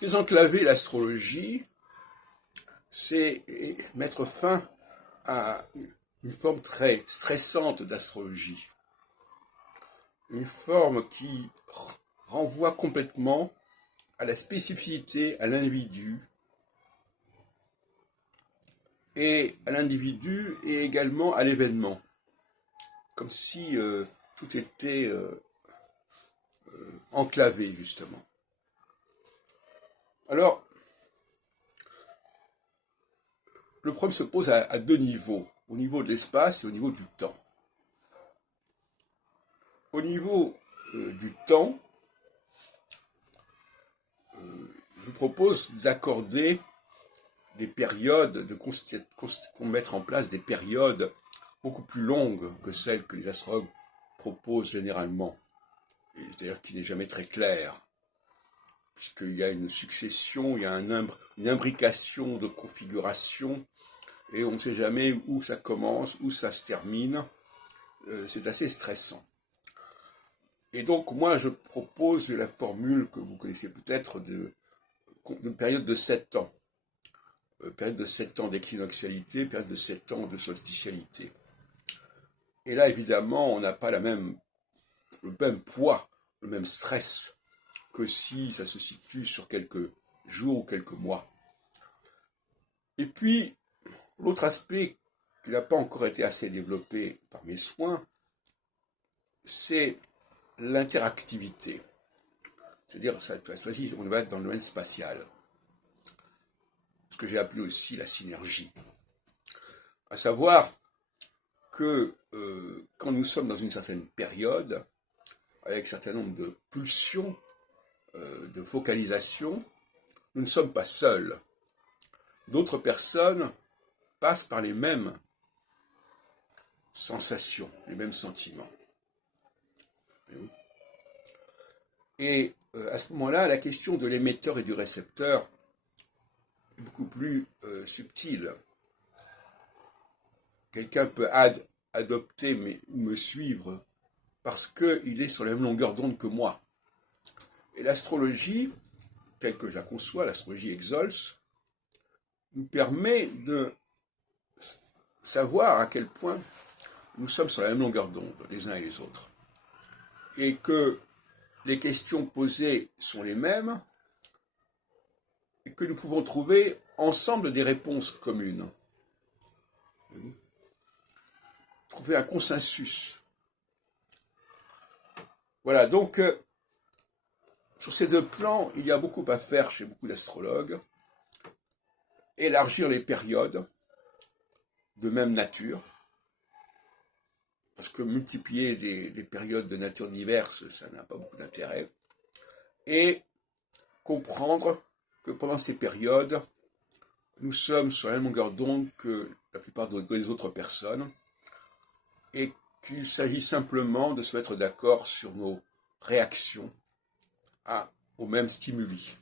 Désenclaver l'astrologie, c'est mettre fin à une forme très stressante d'astrologie. Une forme qui renvoie complètement à la spécificité, à l'individu, et également à l'événement. Comme si tout était enclavé, justement. Alors, le problème se pose à deux niveaux, au niveau de l'espace et au niveau du temps. Au niveau du temps, je vous propose d'accorder des périodes, de mettre en place des périodes beaucoup plus longues que celles que les astrologues proposent généralement, c'est-à-dire qui n'est jamais très clair, puisqu'il y a une succession, il y a une imbrication de configurations, et on ne sait jamais où ça commence, où ça se termine. C'est assez stressant. Et donc, moi, je propose la formule que vous connaissez peut-être de période de 7 ans. Période de 7 ans d'équinoxialité, période de 7 ans de solstitialité. Et là, évidemment, on n'a pas le même poids, le même stress que si ça se situe sur quelques jours ou quelques mois. Et puis, l'autre aspect qui n'a pas encore été assez développé par mes soins, c'est l'interactivité. C'est-à-dire, cette fois-ci, on va être dans le domaine spatial. Ce que j'ai appelé aussi la synergie. À savoir que quand nous sommes dans une certaine période, avec un certain nombre de pulsions, de focalisation, nous ne sommes pas seuls. D'autres personnes passent par les mêmes sensations, les mêmes sentiments. Et à ce moment-là, la question de l'émetteur et du récepteur est beaucoup plus subtile. Quelqu'un peut adopter ou me suivre parce qu'il est sur la même longueur d'onde que moi. Et l'astrologie, telle que je la conçois, l'astrologie Exols, nous permet de savoir à quel point nous sommes sur la même longueur d'onde, les uns et les autres. Et que les questions posées sont les mêmes, et que nous pouvons trouver ensemble des réponses communes. Trouver un consensus. Voilà, donc, sur ces deux plans, il y a beaucoup à faire chez beaucoup d'astrologues. Élargir les périodes de même nature, parce que multiplier des périodes de nature diverses, ça n'a pas beaucoup d'intérêt, et comprendre que pendant ces périodes, nous sommes sur la même longueur d'onde que la plupart des autres personnes, et qu'il s'agit simplement de se mettre d'accord sur nos réactions aux mêmes stimuli.